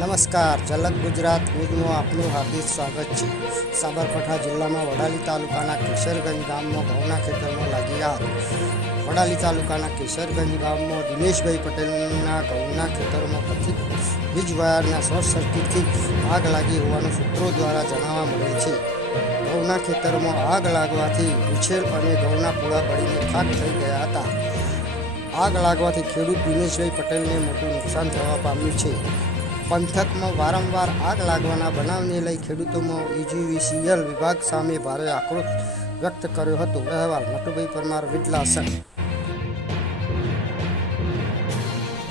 નમસ્કાર. ઝલક ગુજરાત ન્યૂઝમાં આપનું હાર્દિક સ્વાગત છે. સાબરકાંઠા જિલ્લામાં વડાલી તાલુકાના કેશરગંજ ગામમાં ઘઉંના ખેતરમાં લાગી આગ. વડાલી તાલુકાના કેશરગંજ ગામમાં દિનેશભાઈ પટેલના ઘઉંના ખેતરમાં કથિત વીજ વાયરના શોર્ટ સર્કિટથી આગ લાગી હોવાનું સૂત્રો દ્વારા જાણવા મળેલ છે. ઘઉંના ખેતરમાં આગ લાગવાથી ઉછેર અને ઘઉંના પૂળા પડીને ખાક થઈ ગયા હતા. આગ લાગવાથી ખેડૂત દિનેશભાઈ પટેલને મોટું નુકસાન થવા પામ્યું છે. પંથકમાં વારંવાર આગ લાગવાના બનાવને લઈ ખેડૂતોમાં ઇજીવીસીએલ વિભાગ સામે ભારે આક્રોશ વ્યક્ત કર્યો હતો. અહેવાલ, નટુભાઈ પરમાર વિડલાસન